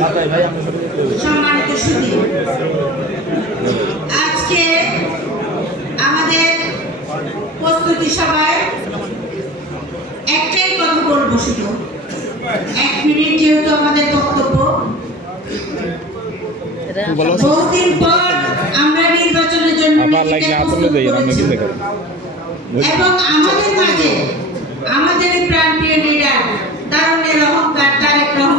সম্মানিত সুধী, আজকে আমাদের প্রস্তুতি সভায় একটাই কথা বলবো, শুধু 1 মিনিট, যেহেতু আমাদের বক্তব্য। বহুদিন পর আমরা নির্বাচনের জন্য এবং আমাদের মাঝে আমাদের প্রাণপ্রিয় লিডার, তারুণ্যের অহংকার তারেক রহমান